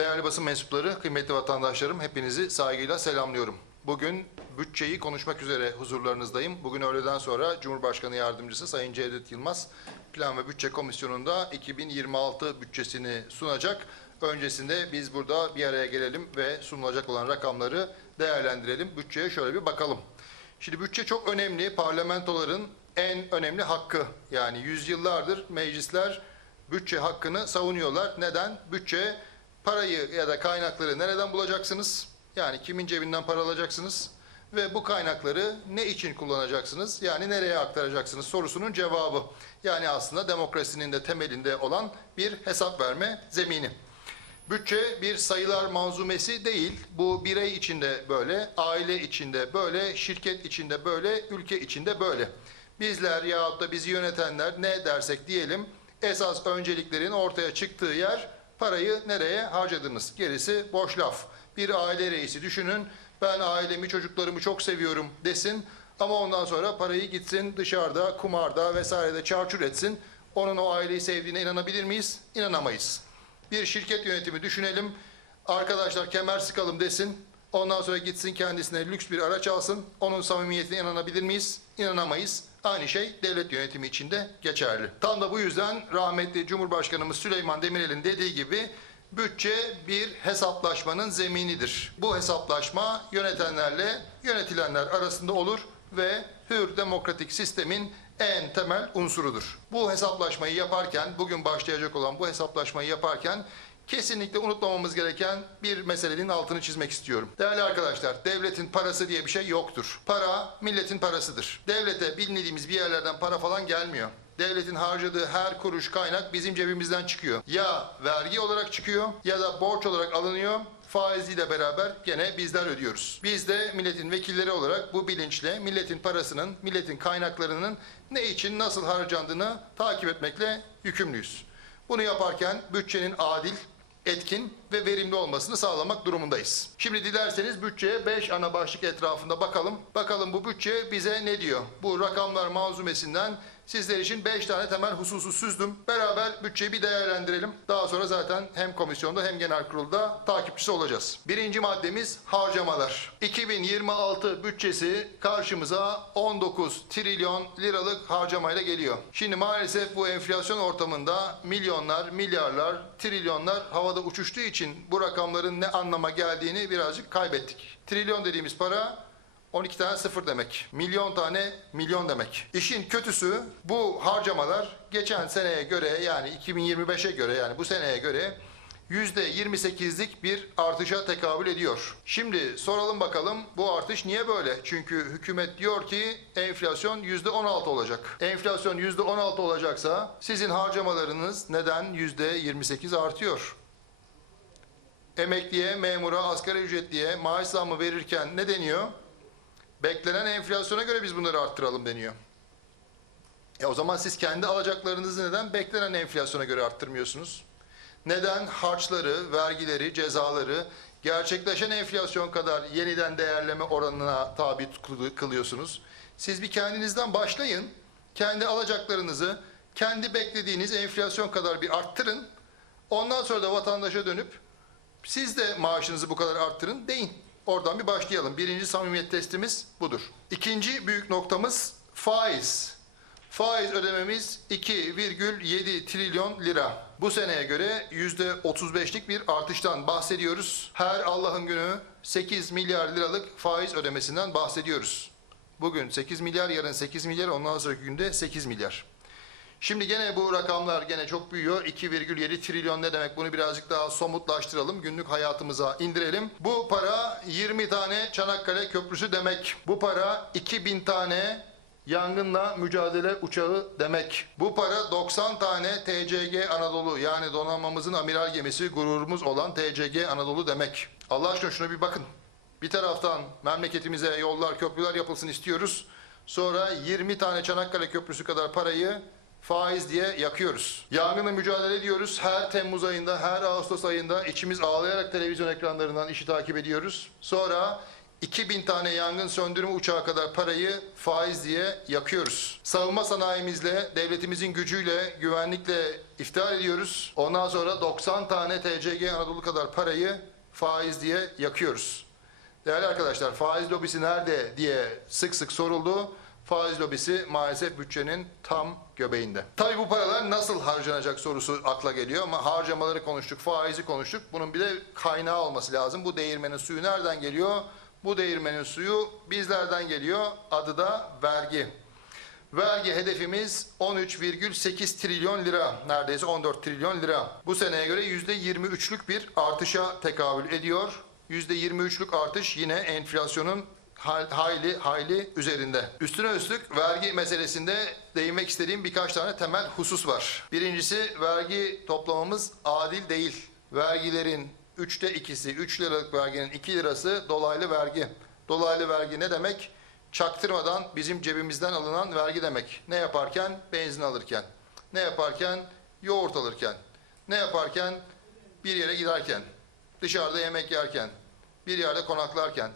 Değerli basın mensupları, kıymetli vatandaşlarım hepinizi saygıyla selamlıyorum. Bugün bütçeyi konuşmak üzere huzurlarınızdayım. Bugün öğleden sonra Cumhurbaşkanı Yardımcısı Sayın Cevdet Yılmaz Plan ve Bütçe Komisyonu'nda 2026 bütçesini sunacak. Öncesinde biz burada bir araya gelelim ve sunulacak olan rakamları değerlendirelim. Bütçeye şöyle bir bakalım. Şimdi bütçe çok önemli. Parlamentoların en önemli hakkı. Yani yüzyıllardır meclisler bütçe hakkını savunuyorlar. Neden? Bütçe parayı ya da kaynakları nereden bulacaksınız? Yani kimin cebinden para alacaksınız? Ve bu kaynakları ne için kullanacaksınız? Yani nereye aktaracaksınız sorusunun cevabı. Yani aslında demokrasinin de temelinde olan bir hesap verme zemini. Bütçe bir sayılar manzumesi değil. Bu birey içinde böyle, aile içinde böyle, şirket içinde böyle, ülke içinde böyle. Bizler yahut da bizi yönetenler ne dersek diyelim, esas önceliklerin ortaya çıktığı yer parayı nereye harcadınız? Gerisi boş laf. Bir aile reisi düşünün, ben ailemi, çocuklarımı çok seviyorum desin ama ondan sonra parayı gitsin dışarıda, kumarda vesairede çarçur etsin. Onun o aileyi sevdiğine inanabilir miyiz? İnanamayız bir şirket yönetimi düşünelim. Arkadaşlar kemer sıkalım desin. Ondan sonra gitsin kendisine lüks bir araç alsın. Onun samimiyetine inanabilir miyiz? İnanamayız. Aynı şey devlet yönetimi için de geçerli. Tam da bu yüzden rahmetli Cumhurbaşkanımız Süleyman Demirel'in dediği gibi bütçe bir hesaplaşmanın zeminidir. Bu hesaplaşma yönetenlerle yönetilenler arasında olur ve hür demokratik sistemin en temel unsurudur. Bu hesaplaşmayı yaparken, bugün başlayacak olan bu hesaplaşmayı yaparken kesinlikle unutmamamız gereken bir meselenin altını çizmek istiyorum. Değerli arkadaşlar, devletin parası diye bir şey yoktur. Para milletin parasıdır. Devlete bilmediğimiz bir yerlerden para falan gelmiyor. Devletin harcadığı her kuruş kaynak bizim cebimizden çıkıyor. Ya vergi olarak çıkıyor ya da borç olarak alınıyor faiziyle beraber gene bizler ödüyoruz. Biz de milletin vekilleri olarak bu bilinçle milletin parasının, milletin kaynaklarının ne için nasıl harcandığını takip etmekle yükümlüyüz. Bunu yaparken bütçenin adil, etkin ve verimli olmasını sağlamak durumundayız. Şimdi dilerseniz bütçeye 5 ana başlık etrafında bakalım. Bakalım bu bütçe bize ne diyor? Bu rakamlar manzumesinden sizler için 5 tane temel hususu süzdüm. Beraber bütçeyi bir değerlendirelim. Daha sonra zaten hem komisyonda hem genel kurulda takipçisi olacağız. Birinci maddemiz harcamalar. 2026 bütçesi karşımıza 19 trilyon liralık harcamayla geliyor. Şimdi maalesef bu enflasyon ortamında milyonlar, milyarlar, trilyonlar havada uçuştuğu için bu rakamların ne anlama geldiğini birazcık kaybettik. Trilyon dediğimiz para 12 tane sıfır demek. Milyon tane milyon demek. İşin kötüsü bu harcamalar geçen seneye göre yani 2025'e göre yani bu seneye göre %28'lik bir artışa tekabül ediyor. Şimdi soralım bakalım bu artış niye böyle? Çünkü hükümet diyor ki enflasyon %16 olacak. Enflasyon %16 olacaksa sizin harcamalarınız neden %28 artıyor? Emekliye, memura, asgari ücretliye maaş zammı verirken ne deniyor? Beklenen enflasyona göre biz bunları arttıralım deniyor. E o zaman siz kendi alacaklarınızı neden beklenen enflasyona göre arttırmıyorsunuz? Neden harçları, vergileri, cezaları gerçekleşen enflasyon kadar yeniden değerleme oranına tabi kılı- kılıyorsunuz? Siz bir kendinizden başlayın. Kendi alacaklarınızı kendi beklediğiniz enflasyon kadar bir arttırın. Ondan sonra da vatandaşa dönüp siz de maaşınızı bu kadar arttırın deyin. Oradan bir başlayalım. Birinci samimiyet testimiz budur. İkinci büyük noktamız faiz. Faiz ödememiz 2,7 trilyon lira. Bu seneye göre %35'lik bir artıştan bahsediyoruz. Her Allah'ın günü 8 milyar liralık faiz ödemesinden bahsediyoruz. Bugün 8 milyar, yarın 8 milyar, ondan sonraki günde 8 milyar. Şimdi gene bu rakamlar gene çok büyüyor. 2,7 trilyon ne demek? Bunu birazcık daha somutlaştıralım. Günlük hayatımıza indirelim. Bu para 20 tane Çanakkale Köprüsü demek. Bu para 2000 tane yangınla mücadele uçağı demek. Bu para 90 tane TCG Anadolu yani donanmamızın amiral gemisi gururumuz olan TCG Anadolu demek. Allah aşkına şuna bir bakın. Bir taraftan memleketimize yollar, köprüler yapılsın istiyoruz. Sonra 20 tane Çanakkale Köprüsü kadar parayı faiz diye yakıyoruz. Yangınla mücadele ediyoruz. Her Temmuz ayında, her Ağustos ayında içimiz ağlayarak televizyon ekranlarından işi takip ediyoruz. Sonra 2000 tane yangın söndürme uçağı kadar parayı faiz diye yakıyoruz. Savunma sanayimizle, devletimizin gücüyle, güvenlikle iftihar ediyoruz. Ondan sonra 90 tane TCG Anadolu kadar parayı faiz diye yakıyoruz. Değerli arkadaşlar faiz lobisi nerede diye sık sık soruldu. Faiz lobisi maalesef bütçenin tam göbeğinde. Tabii bu paralar nasıl harcanacak sorusu akla geliyor ama harcamaları konuştuk, faizi konuştuk. Bunun bir de kaynağı olması lazım. Bu değirmenin suyu nereden geliyor? Bu değirmenin suyu bizlerden geliyor. Adı da vergi. Vergi hedefimiz 13,8 trilyon lira. Neredeyse 14 trilyon lira. Bu seneye göre %23'lük bir artışa tekabül ediyor. %23'lük artış yine enflasyonun hayli hayli üzerinde. Üstüne üstlük vergi meselesinde değinmek istediğim birkaç tane temel husus var. Birincisi vergi toplamamız adil değil. Vergilerin üçte ikisi, 3 liralık verginin 2 lirası dolaylı vergi. Dolaylı vergi ne demek? Çaktırmadan bizim cebimizden alınan vergi demek. Ne yaparken? Benzin alırken. Ne yaparken? Yoğurt alırken. Ne yaparken? Bir yere giderken. Dışarıda yemek yerken. Bir yerde konaklarken.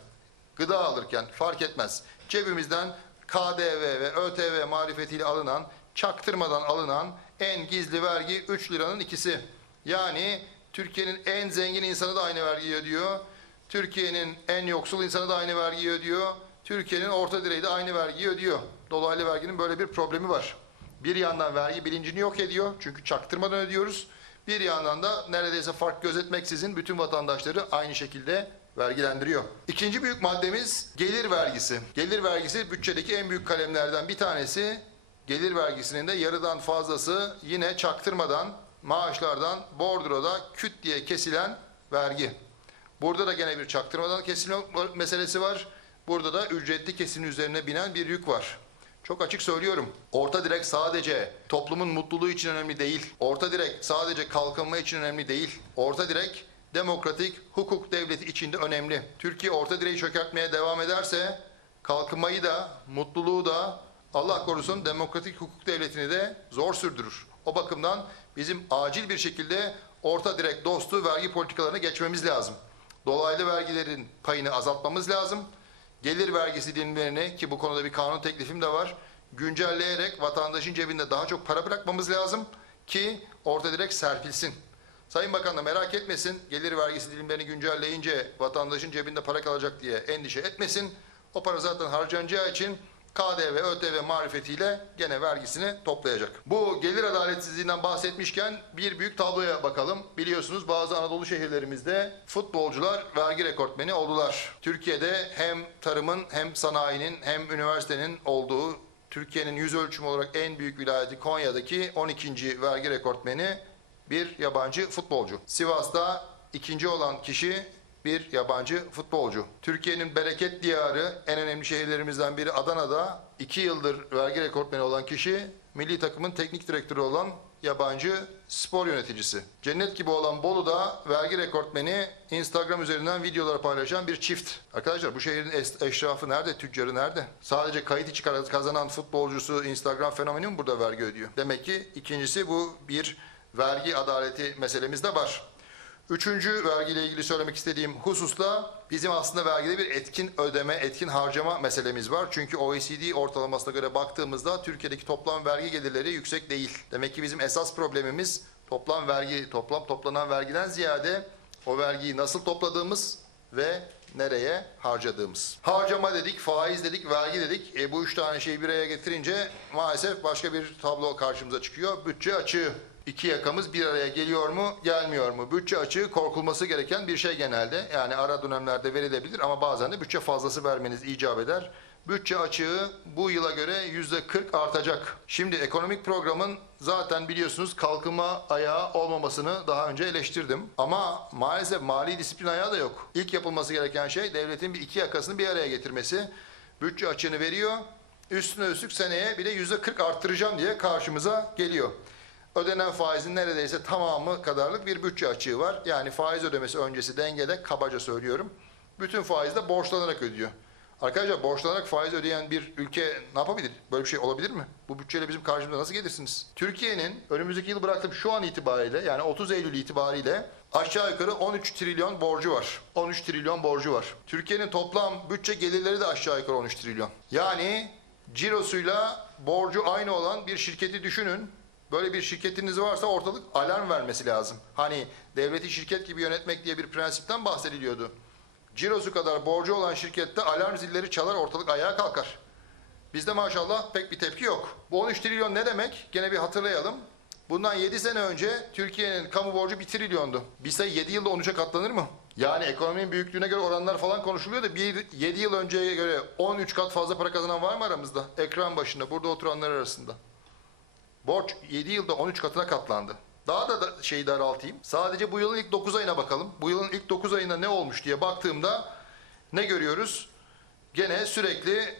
Gıda alırken fark etmez. Cebimizden KDV ve ÖTV marifetiyle alınan, çaktırmadan alınan en gizli vergi 3 liranın ikisi. Yani Türkiye'nin en zengin insanı da aynı vergiyi ödüyor. Türkiye'nin en yoksul insanı da aynı vergiyi ödüyor. Türkiye'nin orta direği de aynı vergiyi ödüyor. Dolaylı verginin böyle bir problemi var. Bir yandan vergi bilincini yok ediyor çünkü çaktırmadan ödüyoruz. Bir yandan da neredeyse fark gözetmeksizin bütün vatandaşları aynı şekilde vergilendiriyor. İkinci büyük maddemiz gelir vergisi. Gelir vergisi bütçedeki en büyük kalemlerden bir tanesi. Gelir vergisinin de yarıdan fazlası yine çaktırmadan maaşlardan bordroda küt diye kesilen vergi. Burada da gene bir çaktırmadan kesilme meselesi var. Burada da ücretli kesin üzerine binen bir yük var. Çok açık söylüyorum. Orta direk sadece toplumun mutluluğu için önemli değil. Orta direk sadece kalkınma için önemli değil. Orta direk demokratik hukuk devleti içinde önemli. Türkiye orta direği çökertmeye devam ederse kalkınmayı da, mutluluğu da Allah korusun demokratik hukuk devletini de zor sürdürür. O bakımdan bizim acil bir şekilde orta direk dostu vergi politikalarına geçmemiz lazım. Dolaylı vergilerin payını azaltmamız lazım. Gelir vergisi dilimlerini ki bu konuda bir kanun teklifim de var. Güncelleyerek vatandaşın cebinde daha çok para bırakmamız lazım ki orta direk serpilsin. Sayın Bakan da merak etmesin. Gelir vergisi dilimlerini güncelleyince vatandaşın cebinde para kalacak diye endişe etmesin. O para zaten harcanacağı için KDV, ÖTV marifetiyle gene vergisini toplayacak. Bu gelir adaletsizliğinden bahsetmişken bir büyük tabloya bakalım. Biliyorsunuz bazı Anadolu şehirlerimizde futbolcular vergi rekortmeni oldular. Türkiye'de hem tarımın hem sanayinin hem üniversitenin olduğu Türkiye'nin yüz ölçümü olarak en büyük vilayeti Konya'daki 12. vergi rekortmeni bir yabancı futbolcu. Sivas'ta ikinci olan kişi bir yabancı futbolcu. Türkiye'nin bereket diyarı en önemli şehirlerimizden biri Adana'da iki yıldır vergi rekortmeni olan kişi milli takımın teknik direktörü olan yabancı spor yöneticisi. Cennet gibi olan Bolu'da vergi rekortmeni Instagram üzerinden videolar paylaşan bir çift. Arkadaşlar bu şehrin eşrafı nerede? Tüccarı nerede? Sadece kayıt içi kazanan futbolcusu Instagram fenomeni mi burada vergi ödüyor? Demek ki ikincisi bu bir vergi adaleti meselemiz de var. Üçüncü vergiyle ilgili söylemek istediğim hususta bizim aslında vergide bir etkin ödeme, etkin harcama meselemiz var. Çünkü OECD ortalamasına göre baktığımızda Türkiye'deki toplam vergi gelirleri yüksek değil. Demek ki bizim esas problemimiz toplam vergi, toplam toplanan vergiden ziyade o vergiyi nasıl topladığımız ve nereye harcadığımız. Harcama dedik, faiz dedik, vergi dedik. E, bu üç tane şeyi bir araya getirince maalesef başka bir tablo karşımıza çıkıyor. Bütçe açığı. İki yakamız bir araya geliyor mu, gelmiyor mu? Bütçe açığı korkulması gereken bir şey genelde. Yani ara dönemlerde verilebilir ama bazen de bütçe fazlası vermeniz icap eder. Bütçe açığı bu yıla göre yüzde 40 artacak. Şimdi ekonomik programın zaten biliyorsunuz kalkınma ayağı olmamasını daha önce eleştirdim. Ama maalesef mali disiplin ayağı da yok. İlk yapılması gereken şey devletin bir iki yakasını bir araya getirmesi. Bütçe açığını veriyor. Üstüne üstlük seneye bir de yüzde 40 arttıracağım diye karşımıza geliyor. Ödenen faizin neredeyse tamamı kadarlık bir bütçe açığı var. Yani faiz ödemesi öncesi dengede kabaca söylüyorum. Bütün faiz de borçlanarak ödüyor. Arkadaşlar borçlanarak faiz ödeyen bir ülke ne yapabilir? Böyle bir şey olabilir mi? Bu bütçeyle bizim karşımıza nasıl gelirsiniz? Türkiye'nin önümüzdeki yıl bıraktığım şu an itibariyle yani 30 Eylül itibariyle aşağı yukarı 13 trilyon borcu var. 13 trilyon borcu var. Türkiye'nin toplam bütçe gelirleri de aşağı yukarı 13 trilyon. Yani cirosuyla borcu aynı olan bir şirketi düşünün. Böyle bir şirketiniz varsa ortalık alarm vermesi lazım. Hani devleti şirket gibi yönetmek diye bir prensipten bahsediliyordu. Cirosu kadar borcu olan şirkette alarm zilleri çalar ortalık ayağa kalkar. Bizde maşallah pek bir tepki yok. Bu 13 trilyon ne demek? Gene bir hatırlayalım. Bundan 7 sene önce Türkiye'nin kamu borcu 1 trilyondu. Bir sayı 7 yılda 13'e katlanır mı? Yani ekonominin büyüklüğüne göre oranlar falan konuşuluyor da bir 7 yıl önceye göre 13 kat fazla para kazanan var mı aramızda? Ekran başında, burada oturanlar arasında. Borç 7 yılda 13 katına katlandı. Daha da, da şeyi daraltayım. Sadece bu yılın ilk 9 ayına bakalım. Bu yılın ilk 9 ayında ne olmuş diye baktığımda ne görüyoruz? Gene sürekli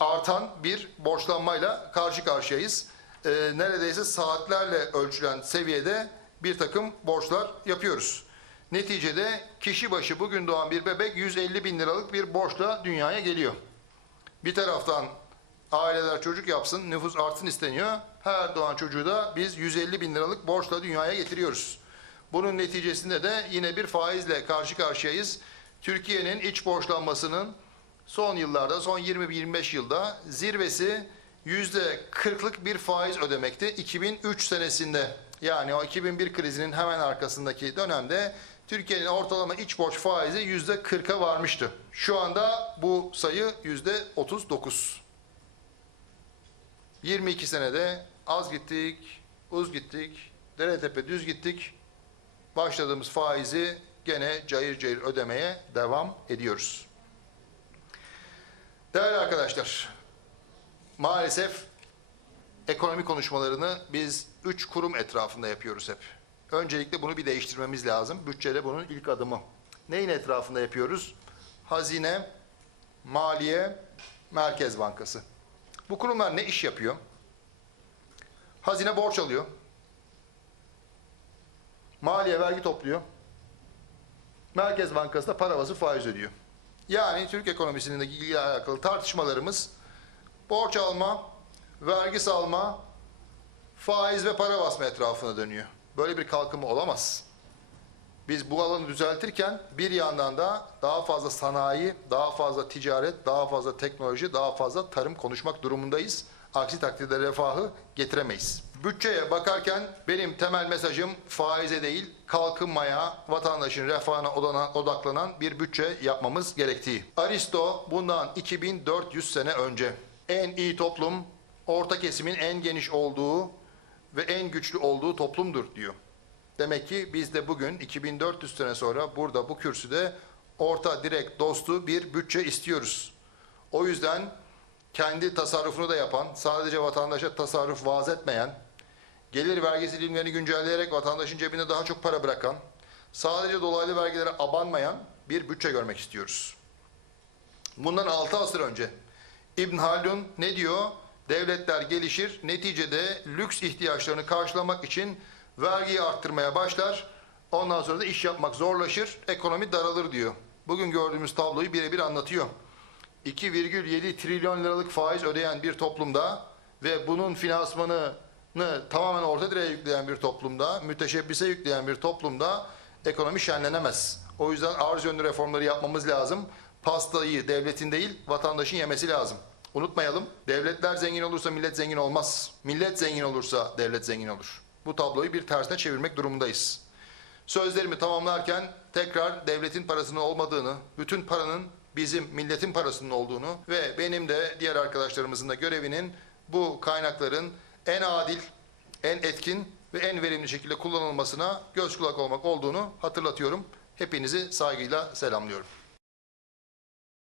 artan bir borçlanmayla karşı karşıyayız. Ee, neredeyse saatlerle ölçülen seviyede bir takım borçlar yapıyoruz. Neticede kişi başı bugün doğan bir bebek 150 bin liralık bir borçla dünyaya geliyor. Bir taraftan aileler çocuk yapsın, nüfus artsın isteniyor. Her doğan çocuğu da biz 150 bin liralık borçla dünyaya getiriyoruz. Bunun neticesinde de yine bir faizle karşı karşıyayız. Türkiye'nin iç borçlanmasının son yıllarda, son 20-25 yılda zirvesi yüzde 40'lık bir faiz ödemekti 2003 senesinde. Yani o 2001 krizinin hemen arkasındaki dönemde Türkiye'nin ortalama iç borç faizi yüzde 40'a varmıştı. Şu anda bu sayı yüzde 39. 22 senede az gittik, uz gittik, dere tepe düz gittik. Başladığımız faizi gene cayır cayır ödemeye devam ediyoruz. Değerli arkadaşlar, maalesef ekonomi konuşmalarını biz üç kurum etrafında yapıyoruz hep. Öncelikle bunu bir değiştirmemiz lazım. Bütçede bunun ilk adımı. Neyin etrafında yapıyoruz? Hazine, Maliye, Merkez Bankası. Bu kurumlar ne iş yapıyor? Hazine borç alıyor. Maliye vergi topluyor. Merkez Bankası da para basıp faiz ödüyor. Yani Türk ekonomisinin ilgili alakalı tartışmalarımız borç alma, vergi salma, faiz ve para basma etrafına dönüyor. Böyle bir kalkınma olamaz. Biz bu alanı düzeltirken bir yandan da daha fazla sanayi, daha fazla ticaret, daha fazla teknoloji, daha fazla tarım konuşmak durumundayız. Aksi takdirde refahı getiremeyiz. Bütçeye bakarken benim temel mesajım faize değil, kalkınmaya, vatandaşın refahına odaklanan bir bütçe yapmamız gerektiği. Aristo bundan 2400 sene önce en iyi toplum, orta kesimin en geniş olduğu ve en güçlü olduğu toplumdur diyor. Demek ki biz de bugün 2400 sene sonra burada bu kürsüde orta direkt dostu bir bütçe istiyoruz. O yüzden kendi tasarrufunu da yapan, sadece vatandaşa tasarruf vaaz etmeyen, gelir vergisi dilimlerini güncelleyerek vatandaşın cebine daha çok para bırakan, sadece dolaylı vergilere abanmayan bir bütçe görmek istiyoruz. Bundan 6 asır önce İbn Haldun ne diyor? Devletler gelişir, neticede lüks ihtiyaçlarını karşılamak için vergiyi arttırmaya başlar. Ondan sonra da iş yapmak zorlaşır, ekonomi daralır diyor. Bugün gördüğümüz tabloyu birebir anlatıyor. 2,7 trilyon liralık faiz ödeyen bir toplumda ve bunun finansmanını tamamen orta direğe yükleyen bir toplumda, müteşebbise yükleyen bir toplumda ekonomi şenlenemez. O yüzden arz yönlü reformları yapmamız lazım. Pastayı devletin değil, vatandaşın yemesi lazım. Unutmayalım, devletler zengin olursa millet zengin olmaz. Millet zengin olursa devlet zengin olur. Bu tabloyu bir tersine çevirmek durumundayız. Sözlerimi tamamlarken tekrar devletin parasının olmadığını, bütün paranın bizim milletin parasının olduğunu ve benim de diğer arkadaşlarımızın da görevinin bu kaynakların en adil, en etkin ve en verimli şekilde kullanılmasına göz kulak olmak olduğunu hatırlatıyorum. Hepinizi saygıyla selamlıyorum.